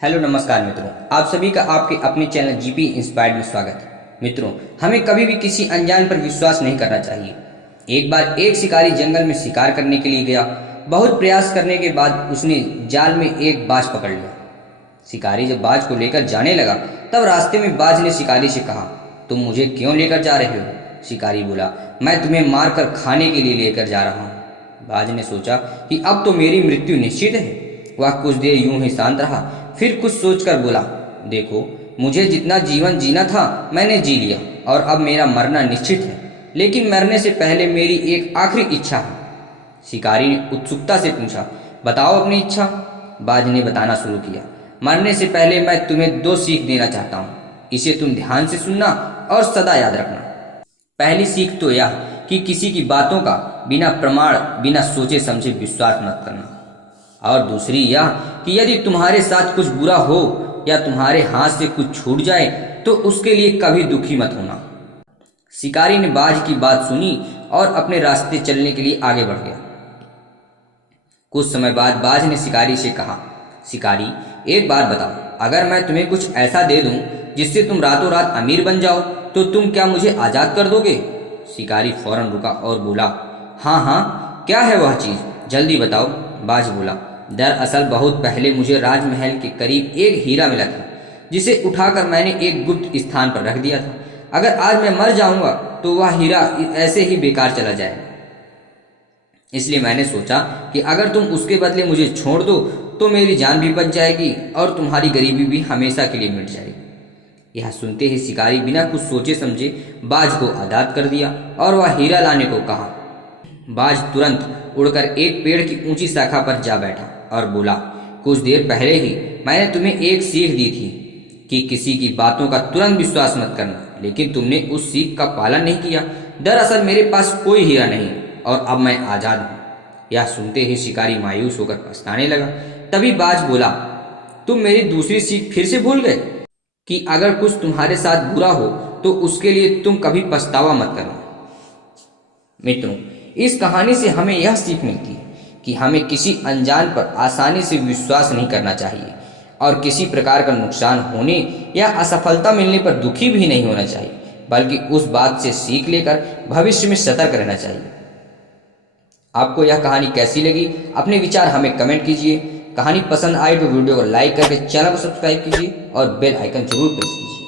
Hello नमस्कार मित्रों, आप सभी का आपके अपने चैनल जीपी इंस्पायर्ड में स्वागत है। मित्रों, हमें कभी भी किसी अनजान पर विश्वास नहीं करना चाहिए। एक बार एक शिकारी जंगल में शिकार करने के लिए गया। बहुत प्रयास करने के बाद उसने जाल में एक बाज पकड़ लिया। शिकारी जब बाज को लेकर जाने लगा तब रास्ते में बाज ने शिकारी से कहा, तुम मुझे क्यों लेकर जा रहे हो? शिकारी बोला, मैं तुम्हें मार कर खाने के लिए लेकर जा रहा हूँ। बाज ने सोचा कि अब तो मेरी मृत्यु निश्चित है। वह कुछ देर यूं ही शांत रहा, फिर कुछ सोचकर बोला, देखो, मुझे जितना जीवन जीना था मैंने जी लिया और अब मेरा मरना निश्चित है, लेकिन मरने से पहले मेरी एक आखिरी इच्छा है। शिकारी ने उत्सुकता से पूछा, बताओ अपनी इच्छा। बाज ने बताना शुरू किया, मरने से पहले मैं तुम्हें 2 सीख देना चाहता हूँ। इसे तुम ध्यान से सुनना और सदा याद रखना। पहली सीख तो यह कि किसी की बातों का बिना प्रमाण, बिना सोचे समझे विश्वास मत करना। और दूसरी यह कि यदि तुम्हारे साथ कुछ बुरा हो या तुम्हारे हाथ से कुछ छूट जाए तो उसके लिए कभी दुखी मत होना। शिकारी ने बाज की बात सुनी और अपने रास्ते चलने के लिए आगे बढ़ गया। कुछ समय बाद बाज ने शिकारी से कहा, शिकारी, एक बात बताओ, अगर मैं तुम्हें कुछ ऐसा दे दूं जिससे तुम रातों रात अमीर बन जाओ तो तुम क्या मुझे आजाद कर दोगे? शिकारी फौरन रुका और बोला, हाँ हाँ, क्या है वह चीज, जल्दी बताओ। बाज बोला, दरअसल बहुत पहले मुझे राजमहल के करीब एक हीरा मिला था, जिसे उठाकर मैंने एक गुप्त स्थान पर रख दिया था। अगर आज मैं मर जाऊंगा तो वह हीरा ऐसे ही बेकार चला जाएगा। इसलिए मैंने सोचा कि अगर तुम उसके बदले मुझे छोड़ दो तो मेरी जान भी बच जाएगी और तुम्हारी गरीबी भी हमेशा के लिए मिट जाएगी। यह सुनते ही शिकारी बिना कुछ सोचे समझे बाज को आजाद कर दिया और वह हीरा लाने को कहा। बाज तुरंत उड़कर एक पेड़ की ऊंची शाखा पर जा बैठा और बोला, कुछ देर पहले ही मैंने तुम्हें एक सीख दी थी कि किसी की बातों का तुरंत विश्वास मत करना, लेकिन तुमने उस सीख का पालन नहीं किया। दरअसल मेरे पास कोई हीरा नहीं और अब मैं आजाद हूँ। यह सुनते ही शिकारी मायूस होकर पछताने लगा। तभी बाज बोला, तुम मेरी दूसरी सीख फिर से भूल गए कि अगर कुछ तुम्हारे साथ बुरा हो तो उसके लिए तुम कभी पछतावा मत करना। मित्रों, इस कहानी से हमें यह सीख मिलती है कि हमें किसी अनजान पर आसानी से विश्वास नहीं करना चाहिए और किसी प्रकार का नुकसान होने या असफलता मिलने पर दुखी भी नहीं होना चाहिए, बल्कि उस बात से सीख लेकर भविष्य में सतर्क रहना चाहिए। आपको यह कहानी कैसी लगी? अपने विचार हमें कमेंट कीजिए। कहानी पसंद आए तो वीडियो को लाइक करके चैनल को सब्सक्राइब कीजिए और बेल आइकन जरूर प्रेस कीजिए।